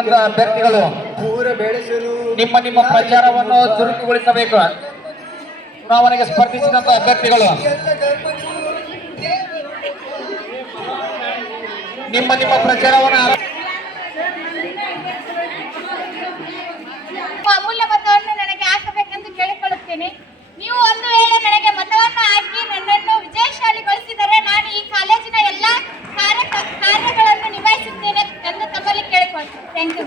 ಅಭ್ಯರ್ಥಿಗಳು ನಿಮ್ಮ ನಿಮ್ಮ ಪ್ರಚಾರವನ್ನು ಚುರುಕುಗೊಳಿಸಬೇಕು. ಚುನಾವಣೆಗೆ ಸ್ಪರ್ಧಿಸಿದಂತ ಅಭ್ಯರ್ಥಿಗಳು ನಿಮ್ಮ ನಿಮ್ಮ ಪ್ರಚಾರವನ್ನು ಅಮೂಲ್ಯ ಮತವನ್ನು ನನಗೆ ಹಾಕಬೇಕೆಂದು ಕೇಳಿಕೊಳ್ಳುತ್ತೇನೆ. ನೀವು ಒಂದು ವೇಳೆ ನನಗೆ ಮತವನ್ನು ಹಾಕಿ ನನ್ನನ್ನು ವಿಜಯಶಾಲಿಗೊಳಿಸಿದರೆ ನಾನು ಈ ಕಾಲೇಜಿನ ಎಲ್ಲ ಕಾರ್ಯಗಳನ್ನು ನಿಭಾಯಿಸುತ್ತೇನೆ ಎಂದು ತಮ್ಮಲ್ಲಿ ಕೇಳಿಕೊಳ್ಳುತ್ತೇನೆ. Thank you.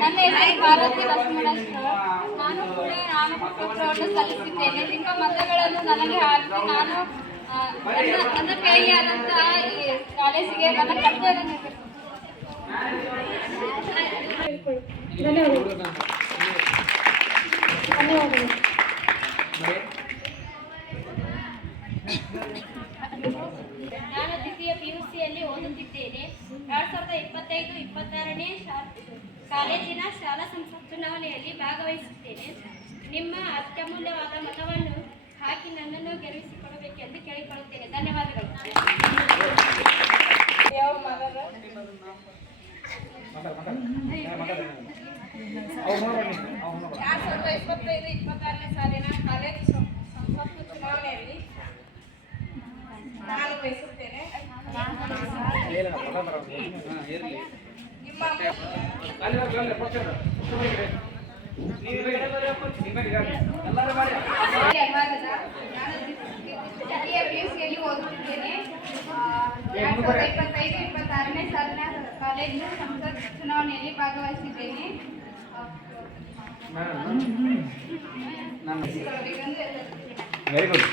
ನನ್ನ ಹೆಸರು ಪಾರ್ವತಿ ಲಕ್ಷ್ಮಣೇಶ್ವರ. ನಾನು ಪುಣೆ ನಾಮಪತ್ರವನ್ನು ಸಲ್ಲಿಸಿದ್ದೇನೆ. ನಿಮ್ಮ ಮತಗಳನ್ನು ನನಗೆ ಹಾಕಿ ನಾನು ನನ್ನ ಕೈಯಾದಂತಹ ಈ ಕಾಲೇಜಿಗೆ ನನ್ನ ಕರ್ತವ್ಯವನ್ನು ಧನ್ಯವಾದಗಳು. ನಾನು ದ್ವಿತೀಯ PUCಯಲ್ಲಿ ಓದುತ್ತಿದ್ದೇನೆ. 2025-26ನೇ ಕಾಲೇಜಿನ ಶಾಲಾ ಸಂಸತ್ ಚುನಾವಣೆಯಲ್ಲಿ ಭಾಗವಹಿಸುತ್ತೇನೆ. ನಿಮ್ಮ ಅತ್ಯಮೂಲ್ಯವಾದ ಮತವನ್ನು ಹಾಕಿ ನನ್ನನ್ನು ಗೆಲ್ಲಿಸಿಕೊಡಬೇಕೆಂದು ಕೇಳಿಕೊಳ್ಳುತ್ತೇನೆ. ಧನ್ಯವಾದಗಳು. 2025-26ನೇ ಸಾಲಿನ ಕಾಲೇಜು ಸಂಸತ್ತು ಚುನಾವಣೆಯಲ್ಲಿ ನಾನು ಬಯಸುತ್ತೇನೆ. ದ್ವಿತೀಯ PUCಯಲ್ಲಿ ಓದುತ್ತಿದ್ದೇನೆ. 2025-26ನೇ ಸಾಲಿನ ಕಾಲೇಜು ಸಂಸತ್ ಚುನಾವಣೆಯಲ್ಲಿ ಭಾಗವಹಿಸಿದ್ದೇನೆ. Very good.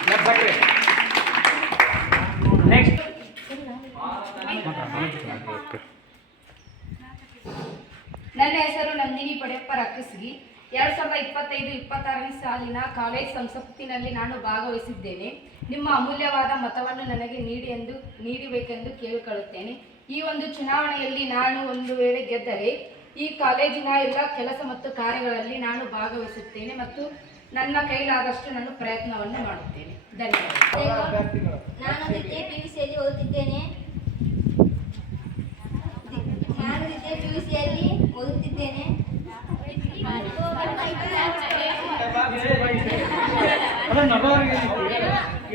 ನನ್ನ ಹೆಸರು ನಂದಿನಿ ಪಡೆಯಪ್ಪ ರಕ್ಕಸ್ಗಿ. 2025-26ನೇ ಸಾಲಿನ ಕಾಲೇಜ್ ಸಂಸತ್ತಿನಲ್ಲಿ ನಾನು ಭಾಗವಹಿಸಿದ್ದೇನೆ. ನಿಮ್ಮ ಅಮೂಲ್ಯವಾದ ಮತವನ್ನು ನನಗೆ ನೀಡಬೇಕೆಂದು ಕೇಳಿಕೊಳ್ಳುತ್ತೇನೆ. ಈ ಒಂದು ಚುನಾವಣೆಯಲ್ಲಿ ನಾನು ಒಂದು ವೇಳೆ ಗೆದ್ದರೆ ಈ ಕಾಲೇಜಿನ ಎಲ್ಲ ಕೆಲಸ ಮತ್ತು ಕಾರ್ಯಗಳಲ್ಲಿ ನಾನು ಭಾಗವಹಿಸುತ್ತೇನೆ ಮತ್ತು ನನ್ನ ಕೈಲಾದಷ್ಟು ನಾನು ಪ್ರಯತ್ನವನ್ನು ಮಾಡುತ್ತೇನೆ. ಧನ್ಯವಾದ. ನಾನು ದ್ವಿತೀಯ PUCಯಲ್ಲಿ ಓದುತ್ತಿದ್ದೇನೆ.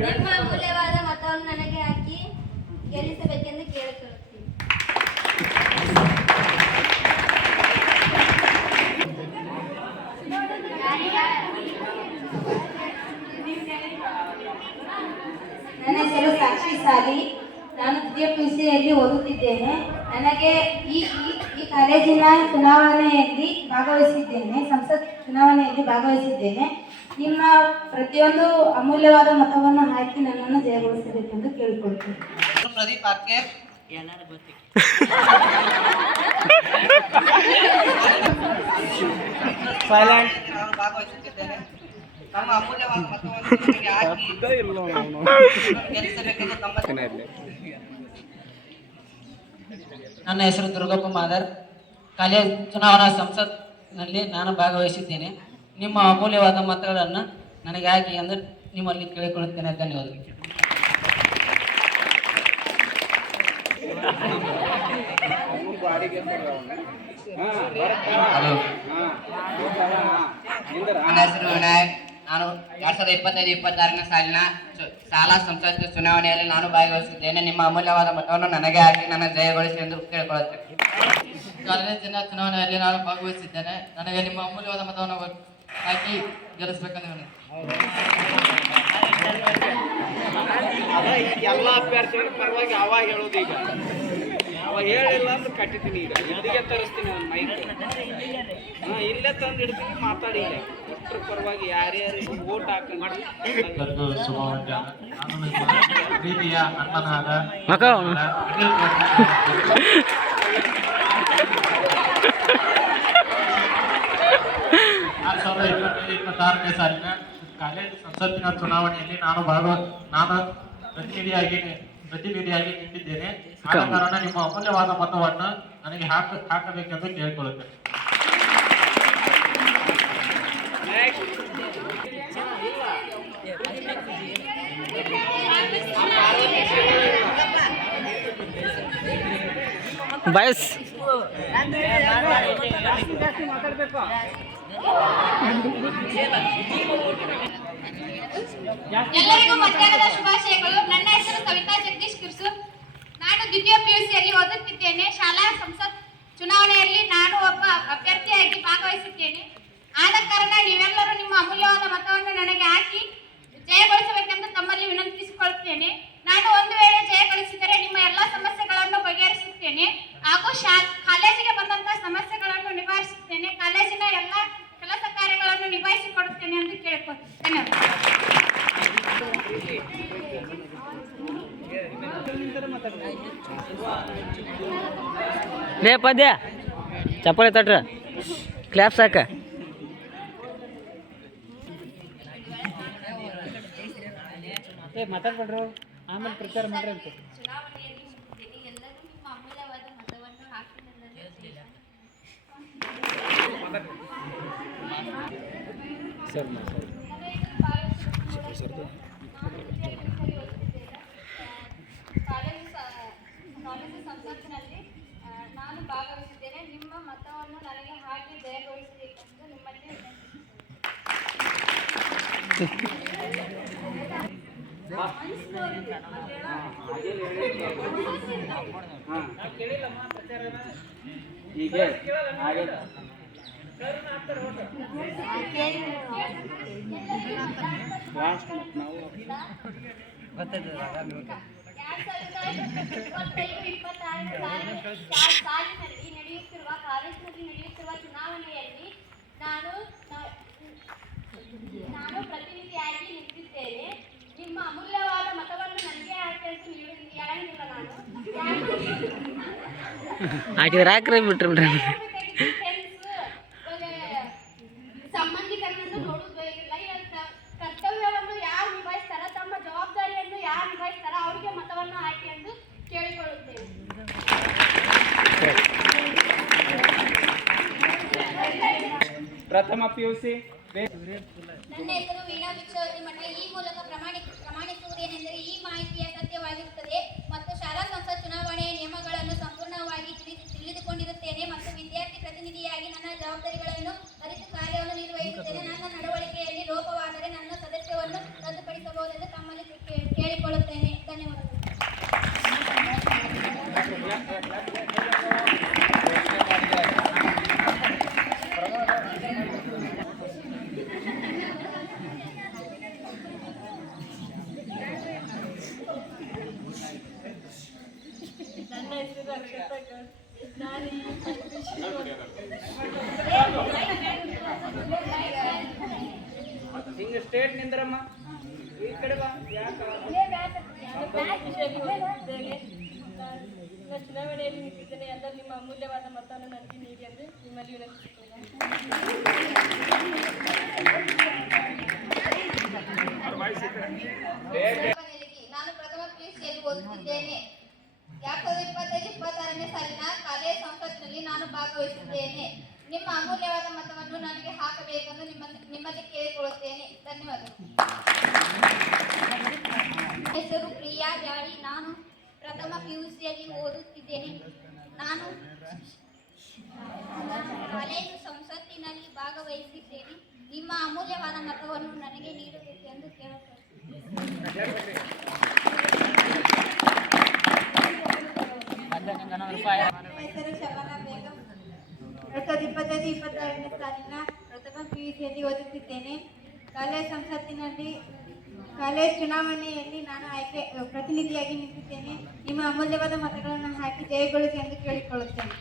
ನಿಮ್ಮ ಅಮೂಲ್ಯವಾದ ಮತವನ್ನು ನನಗೆ ಹಾಕಿ ಗೆಲ್ಲಿಸಬೇಕೆಂದು ಕೇಳಿಕೊಳ್ಳುತ್ತೀನಿ. ನನ್ನ ಹೆಸರು ಸಾಕ್ಷಿ ಸಾಲಿ. ನಾನು ದ್ವಿತೀಯ PUCಯಲ್ಲಿ ಓದುತ್ತಿದ್ದೇನೆ. ನನಗೆ ಈ ಕಾಲೇಜಿನ ಚುನಾವಣೆಯಲ್ಲಿ ಭಾಗವಹಿಸಿದ್ದೇನೆ. ಸಂಸತ್ ಚುನಾವಣೆಯಲ್ಲಿ ಭಾಗವಹಿಸಿದ್ದೇನೆ. ನಿಮ್ಮ ಪ್ರತಿಯೊಂದು ಅಮೂಲ್ಯವಾದ ಮತವನ್ನು ಹಾಕಿ ನನ್ನನ್ನು ಜಯಗೊಳಿಸಬೇಕೆಂದು ಕೇಳಿಕೊಳ್ತೇನೆ. ಪ್ರದೀಪ್ ಆರ್ಕೆ ಭಾಗವಹಿಸುತ್ತಿದ್ದೇನೆ. ನಮ್ಮ ಅಮೂಲ್ಯವಾದ ಮತವನ್ನು ನನಗೆ ಹಾಕಿ ಗೆಲ್ಲಿಸಬೇಕೆಂದು ನನ್ನ ಹೆಸರು ದುರ್ಗಪ್ಪ ಮಾದರ್. ಕಾಲೇಜ್ ಚುನಾವಣಾ ಸಂಸತ್ನಲ್ಲಿ ನಾನು ಭಾಗವಹಿಸಿದ್ದೇನೆ. ನಿಮ್ಮ ಅಮೂಲ್ಯವಾದ ಮತಗಳನ್ನು ನನಗೆ ಹಾಕಿ ಎಂದು ನಿಮ್ಮಲ್ಲಿ ಕೇಳಿಕೊಳ್ಳುತ್ತೇನೆ. ಧನ್ಯವಾದಗಳು. ನನ್ನ ಹೆಸರು ವಿನಾಯಕ್. ನಾನು 2025-26ನೇ ಸಾಲಿನ ಶಾಲಾ ಸಂಸತ್ ಚುನಾವಣೆಯಲ್ಲಿ ನಾನು ಭಾಗವಹಿಸಿದ್ದೇನೆ. ನಿಮ್ಮ ಅಮೂಲ್ಯವಾದ ಮತವನ್ನು ನನಗೆ ಹಾಕಿ ನನ್ನ ಜಯಗೊಳಿಸಿ ಎಂದು ಕೇಳಿಕೊಳ್ಳುತ್ತೇನೆ. ಕಾಲೇಜಿನ ಚುನಾವಣೆಯಲ್ಲಿ ನಾನು ಭಾಗವಹಿಸಿದ್ದೇನೆ. ನನಗೆ ನಿಮ್ಮ ಅಮೂಲ್ಯವಾದ ಮತವನ್ನು ಹಾಕಿ ಗೆಲ್ಲಿಸಬೇಕೆಂದು ಎಲ್ಲ ಅಭ್ಯರ್ಥಿಗಳ ಪರವಾಗಿ ಅವಾಗ ಹೇಳೋದು. ಈಗ ಅವ ಹೇಳಿಲ್ಲ ಅಂದ್ರೆ ಕಟ್ಟಿದ್ದೀನಿ. ಈಗ ಇಲ್ಲಿಗೆ ತರಿಸ್ತೀನಿ ಒಂದು ಮೈಕ್. ಇಲ್ಲೇ ತಂದು ಇಡ್ತೀನಿ. ಮಾತಾಡಿ ಅಷ್ಟ್ರ ಪರವಾಗಿ ಯಾರ್ಯಾರು ಓಟ್ ಹಾಕೊಂಡು ಪ್ರೀತಿಯ ಅಣ್ಣನಾದ 2025-26ನೇ ಸಾಲಿನ ಕಾಲೇಜು ಸಂಸತ್ತಿನ ಚುನಾವಣೆಯಲ್ಲಿ ನಾನು ಪ್ರತಿನಿಧಿಯಾಗಿ ನಿಂತಿದ್ದೇನೆ. ಆದ ಕಾರಣ ನಿಮ್ಮ ಅಮೂಲ್ಯವಾದ ಮತವನ್ನು ನನಗೆ ಹಾಕಬೇಕೆಂದು ಕೇಳಿಕೊಳ್ಳುತ್ತೇನೆ. Next. ಬಯಸ್ ಜಾಸ್ತಿ ಮಾತಾಡ್ಬೇಕು. ಎಲ್ಲರಿಗೂ ಮಧ್ಯಾಹ್ನದ ಶುಭಾಶಯಗಳು. ನನ್ನ ಹೆಸರು ಸವಿತಾ ಜಗದೀಶ್ ಕಿರ್ಸು. ನಾನು ದ್ವಿತೀಯ ಪಿಯುಸಿಯಲ್ಲಿ ಓದುತ್ತಿದ್ದೇನೆ. ಶಾಲಾ ಸಂಸತ್ ಚುನಾವಣೆಯಲ್ಲಿ ನಾನು ಒಬ್ಬ ಅಭ್ಯರ್ಥಿಯಾಗಿ ಭಾಗವಹಿಸುತ್ತೇನೆ. ಆದ ಕಾರಣ ನೀವೆಲ್ಲರೂ ನಿಮ್ಮ ಅಮೂಲ್ಯವಾದ ಮತವನ್ನು ನನಗೆ ಹಾಕಿ ಜಯಗೊಳಿಸಬೇಕೆಂದು ತಮ್ಮಲ್ಲಿ ವಿನಂತಿಸಿಕೊಳ್ಳುತ್ತೇನೆ. ನಾನು ಒಂದು ವೇಳೆ ಜಯಗೊಳಿಸಿದರೆ ನಿಮ್ಮ ಎಲ್ಲ ಸಮಸ್ಯೆಗಳನ್ನು ಬಗೆಹರಿಸುತ್ತೇನೆ ಹಾಗೂ ಕಾಲೇಜಿಗೆ ಬಂದಂತಹ ಸಮಸ್ಯೆಗಳನ್ನು ನಿವಾರಿಸುತ್ತೇನೆ. ಕಾಲೇಜಿನ ಎಲ್ಲ ಕೆಲಸ ಕಾರ್ಯಗಳನ್ನು ನಿಭಾಯಿಸಿಕೊಡುತ್ತೇನೆ ಎಂದು ಕೇಳಿಕೊಳ್ಳುತ್ತೇನೆ. ಲೇ ಪದ್ಯ ಚಪ್ಪಾಳೆ ತಟ್ರ ಕ್ಲಾಪ್ ಸಾಕ ಮಾತಾಡ್ಬಿಡ್ರು ಆಮೇಲೆ ಪ್ರಚಾರ ಮಾಡ್ರಿ ಅಂತ. ಚುನಾವಣೆಯಲ್ಲಿ ನಿಂತಿದ್ದೇನೆ. ಎಲ್ಲರೂ ನಿಮ್ಮ ಅಮೂಲ್ಯವಾದ ಮತವನ್ನು ಹಾಕಿ ನನ್ನನ್ನು ಕಾಲೇಜು ಸಂಸತ್ತಿನಲ್ಲಿ ನಾನು ಭಾಗವಹಿಸಿದ್ದೇನೆ. ನಿಮ್ಮ ಮತವನ್ನು ನನಗೆ ಹಾಕಿ ಜಯಗೊಳಿಸಬೇಕೆಂದು ನಿಮ್ಮಲ್ಲಿ ಹೀಗೆ ಹಾಗೆ ಲಾಸ್ಟ್ ನಾವು 2025-26 ಸಾಲಿನಲ್ಲಿ ನಡೆಯುತ್ತಿರುವ ಚುನಾವಣೆಯಲ್ಲಿ ನಾನು ಪ್ರತಿನಿಧಿಯಾಗಿ ನಿಂತಿದ್ದೇನೆ. ನಿಮ್ಮ ಅಮೂಲ್ಯವಾದ ಮತವನ್ನು ನನಗೆ ಹಾಕಿ ಅಂತ ಹೇಳಿಲ್ಲ. ನಾನು ಹಾಕಿದ್ರೆ ಹಾಕ್ರಿ ಬಿಟ್ರಿ ಸಂಬಂಧಿಕರನ್ನು ನೋಡುವುದು ಇಲ್ಲ. ಕರ್ತವ್ಯವನ್ನು ಯಾರು ನಿಭಾಯಿಸ್ತಾರ, ತಮ್ಮ ಜವಾಬ್ದಾರಿಯನ್ನು ಯಾರು ನಿಭಾಯಿಸ್ತಾರ ಅವರಿಗೆ ಮತವನ್ನು ಹಾಕಿ ಎಂದು ಕೇಳಿಕೊಳ್ಳುತ್ತೇವೆ. ಪ್ರಥಮ PUC. ನನ್ನ ಹೆಸರು ವೀಣಾ ಭಿಕ್ಷಾವತಿ ಮಠ. ಈ ಮೂಲಕ ಪ್ರಮಾಣಿಸುವುದೇನೆಂದರೆ ಈ ಮಾಹಿತಿಯ ಸತ್ಯವಾಗಿರುತ್ತದೆ ಮತ್ತು ಶಾಲಾ ಸಂಸತ್ ಚುನಾವಣೆಯ ನಿಯಮಗಳನ್ನು ಸಂಪೂರ್ಣವಾಗಿ ತಿಳಿದುಕೊಂಡಿರುತ್ತೇನೆ ಮತ್ತು ವಿದ್ಯಾರ್ಥಿ ಪ್ರತಿನಿಧಿಯಾಗಿ ನನ್ನ ಜವಾಬ್ದಾರಿಗಳನ್ನು ಅರಿತು ಕಾರ್ಯವನ್ನು ನಿರ್ವಹಿಸುತ್ತೇನೆ. ನನ್ನ ನಡವಳಿಕೆಯಲ್ಲಿ ಲೋಪವಾದರೆ ನನ್ನ ಸದಸ್ಯವನ್ನು ರದ್ದುಪಡಿಸಬಹುದೆಂದು ತಮ್ಮಲ್ಲಿ ಕೇಳಿಕೊಳ್ಳುತ್ತೇನೆ. ಧನ್ಯವಾದಗಳು. ಹಿಂಗೆ ಸ್ಟೇಟ್ ನಿಂದ್ರಮ್ಮ ಈ ಕಡೆ ಬಾ. ಚುನಾವಣೆಯಲ್ಲಿ ನಿಂತಿದ್ದೇನೆ. ಎಲ್ಲರೂ ನಿಮ್ಮ ಅಮೂಲ್ಯವಾದ ಮತವನ್ನು ನನಗೆ ನೀಡಿ ಎಂದು ನಿಮ್ಮಲ್ಲಿ ವಿನಂತಿಸುತ್ತೇನೆ. ನಾನು ಪ್ರಥಮ ಪಿಯುಸಿಯಲ್ಲಿ ಓದುತ್ತಿದ್ದೇನೆ. 2025-26 ಸಾಲಿನ ಕಾಲೇಜು ಸಂಸತ್ತಿನಲ್ಲಿ ನಾನು ಭಾಗವಹಿಸಿದ್ದೇನೆ. ನಿಮ್ಮ ಅಮೂಲ್ಯವಾದ ಮತವನ್ನು ನನಗೆ ಹಾಕಬೇಕೆಂದು ನಿಮ್ಮಲ್ಲಿ ಕೇಳಿಕೊಳ್ಳುತ್ತೇನೆ. ಧನ್ಯವಾದಗಳು. ಹೆಸರು ಪ್ರಿಯಾ ಜಾಳಿ. ನಾನು ಪ್ರಥಮ ಪಿಯುಸಿಯಲ್ಲಿ ಓದುತ್ತಿದ್ದೇನೆ. ನಾನು ಕಾಲೇಜು ಸಂಸತ್ತಿನಲ್ಲಿ ಭಾಗವಹಿಸಿದ್ದೇನೆ. ನಿಮ್ಮ ಅಮೂಲ್ಯವಾದ ಮತವನ್ನು ನನಗೆ ನೀಡಬೇಕೆಂದು ಕೇಳುತ್ತೇನೆ. ಹೆಸರು ಶಬಾನಾ ಬೇಗಂ. 2025-26 ಸಾಲಿನ ಪ್ರಥಮ ಪಿಯುಸಿಯಲ್ಲಿ ಓದುತ್ತಿದ್ದೇನೆ. ಕಾಲೇಜ್ ಚುನಾವಣೆಯಲ್ಲಿ ನಾನು ಪ್ರತಿನಿಧಿಯಾಗಿ ನಿಂತಿದ್ದೇನೆ. ನಿಮ್ಮ ಅಮೂಲ್ಯವಾದ ಮತಗಳನ್ನು ಹಾಕಿ ಜಯಗೊಳಿಸಿ ಎಂದು ಕೇಳಿಕೊಳ್ಳುತ್ತೇನೆ.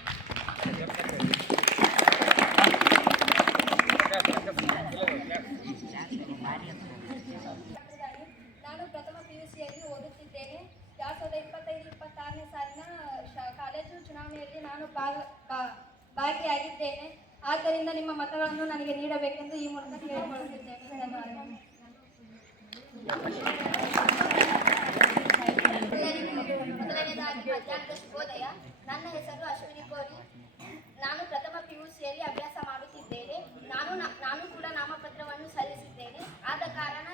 ನಾನು ಪ್ರಥಮ ಪಿಯುಸಿಯಲ್ಲಿ ಓದುತ್ತಿದ್ದೇನೆ. 2025-26 ಸಾಲಿನ ಕಾಲೇಜು ಚುನಾವಣೆಯಲ್ಲಿ ನಾನು ಭಾಗಿಯಾಗಿದ್ದೇನೆ. ಆದ್ದರಿಂದ ನಿಮ್ಮ ಮತಗಳನ್ನು ನನಗೆ ನೀಡಬೇಕೆಂದು ಈ ಮೂಲಕ ಕೇಳಿಕೊಳ್ಳುತ್ತಿದ್ದೇನೆ. ಧನ್ಯವಾದಗಳು. ಮೊದಲನೇದಾಗಿ ಮಧ್ಯಾಹ್ನದ ಶುಭೋದಯ. ನನ್ನ ಹೆಸರು ಅಶ್ವಿನಿ ಕೋರಿ. ನಾನು ಪ್ರಥಮ ಪಿಯುಸಿಯಲ್ಲಿ ಅಭ್ಯಾಸ ಮಾಡುತ್ತಿದ್ದೇನೆ. ನಾನು ಕೂಡ ನಾಮಪತ್ರವನ್ನು ಸಲ್ಲಿಸಿದ್ದೇನೆ. ಆದ ಕಾರಣ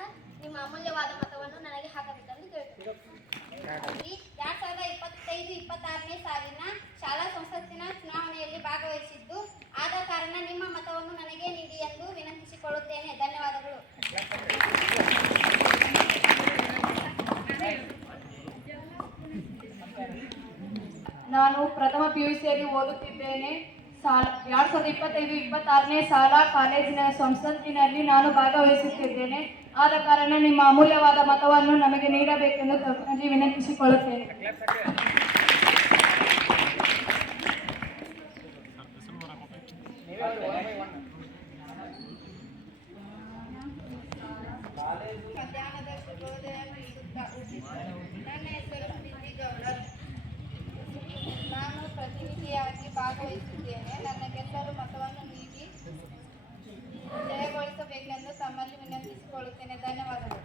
ನಿಮ್ಮ ಅಮೂಲ್ಯವಾದ ಮತವನ್ನು ನನಗೆ ಹಾಕಬೇಕೆಂದು ಕೇಳುತ್ತೇನೆ. 2025 2025-26ನೇ ಸಾಲಿನ ಶಾಲಾ ಸಂಸತ್ತಿನ ಚುನಾವಣೆಯಲ್ಲಿ ಭಾಗವಹಿಸಿದ್ದು, ಆದ ಕಾರಣ ನಿಮ್ಮ ಮತವನ್ನು ನನಗೆ ನೀಡಿ ಎಂದು ವಿನಂತಿಸಿಕೊಳ್ಳುತ್ತೇನೆ. ಧನ್ಯವಾದಗಳು. ನಾನು ಪ್ರಥಮ PUCಯಲ್ಲಿ ಓದುತ್ತಿದ್ದೇನೆ. 2025-26ನೇ ಸಾಲ ಕಾಲೇಜಿನ ಸಂಸತ್ತಿನಲ್ಲಿ ನಾನು ಭಾಗವಹಿಸುತ್ತಿದ್ದೇನೆ. ಆದ ಕಾರಣ ನಿಮ್ಮ ಅಮೂಲ್ಯವಾದ ಮತವನ್ನು ನಮಗೆ ನೀಡಬೇಕೆಂದು ತಮ್ಮಲ್ಲಿ ವಿನಂತಿಸಿಕೊಳ್ಳುತ್ತೇನೆ. ಮಧ್ಯಾಹ್ನದ ಶುಭೋದಯ ಬಯಸುತ್ತಾ ನನ್ನ ಹೆಸರು ಪ್ರೀತಿ ಗೌಡರ್. ನಾನು ಪ್ರತಿನಿಧಿಯಾಗಿ ಭಾಗವಹಿಸಿದ್ದೇನೆ. ನನ್ನ ಗೆಲ್ಲಲು ಮತವನ್ನು ನೀಡಿ ಜಯಗೊಳಿಸಬೇಕೆಂದು ತಮ್ಮಲ್ಲಿ ವಿನಂತಿಸಿಕೊಳ್ಳುತ್ತೇನೆ. ಧನ್ಯವಾದಗಳು.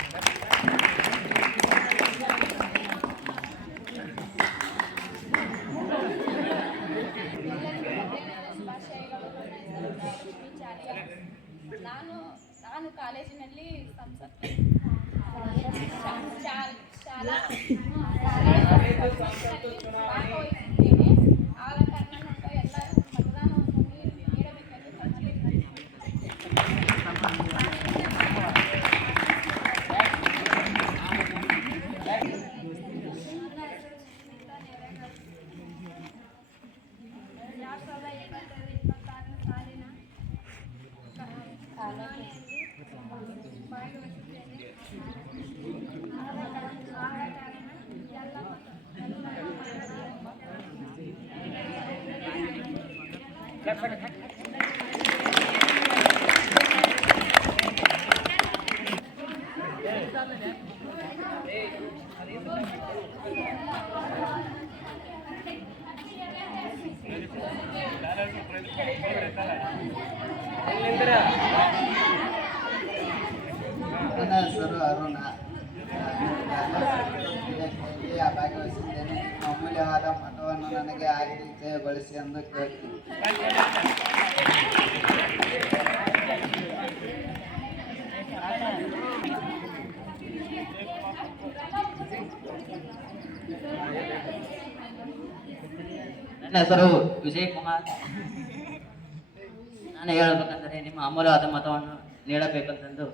ನಾನು ಕಾಲೇಜಿನಲ್ಲಿ ಶಾಲಾ ಭಾಗವಹಿಸಿದ್ದೇನೆ. ಆದ ಕಾರಣ ಎಲ್ಲರೂ ಮತದಾನವನ್ನು ನೀಡಬೇಕೆಂದು ತಮ್ಮಲ್ಲಿ ನನ್ನ ಹೆಸರು ಅರುಣ. ಭಾಗವಹಿಸಿದ್ದೇನೆ. ಅಮೂಲ್ಯವಾದ ಮತವನ್ನು ನನಗೆ ಹಾಕಿ ಜಯಗೊಳಿಸಿ ಎಂದು ಕೇಳ್ತೀನಿ. ನನ್ನ ಹೆಸರು ವಿಜಯ್ ಕುಮಾರ್. ನಾನು ಹೇಳಬೇಕಂದರೆ ನಿಮ್ಮ ಅಮೂಲ್ಯವಾದ ಮತವನ್ನು ನೀಡಬೇಕಂತಂದು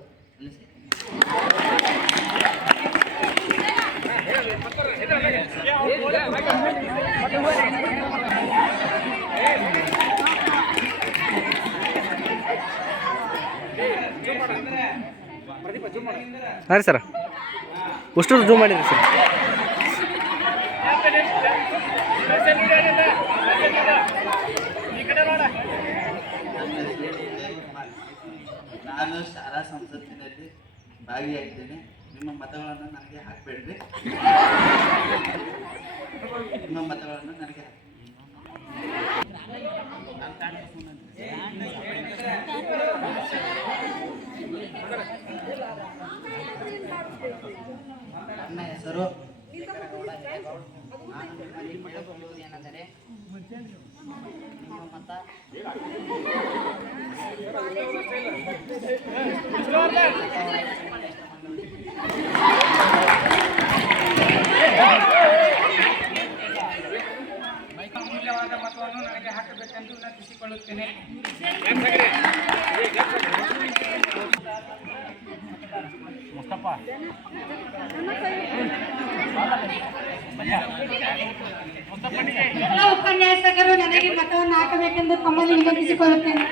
ಹಾಂ ರೀ ಸರ್, ಅಷ್ಟು ಜೂಮ್ ಮಾಡಿರಿ ಸರ್. ನಾನು ಶಾಲಾ ಸಂಸತ್ತಿನಲ್ಲಿ ಭಾಗಿಯಾಗಿದ್ದೇನೆ. ನಿಮ್ಮ ಮತಗಳನ್ನು ನನಗೆ ಹಾಕಬೇಡ್ರಿ. ನಿಮ್ಮ ಮತಗಳನ್ನು ನನಗೆ ನನ್ನ ಹೆಸರು ನಾನು ನಿಮ್ಮಲ್ಲಿ ಕೇಳಿಕೊಳ್ಳುವುದೇನೆಂದರೆ ನಿಮ್ಮ ಮತ ಅಮೂಲ್ಯವಾದ ಮತವನ್ನು ನನಗೆ ಹಾಕಬೇಕೆಂದು ವಿನಂತಿಸಿಕೊಳ್ಳುತ್ತೇನೆ. ಎಲ್ಲ ಉಪನ್ಯಾಸಕರು ನನಗೆ ಮತವನ್ನು ಹಾಕಬೇಕೆಂದು ತಮ್ಮಲ್ಲಿ ವಿನಂತಿಸಿಕೊಳ್ಳುತ್ತೇನೆ.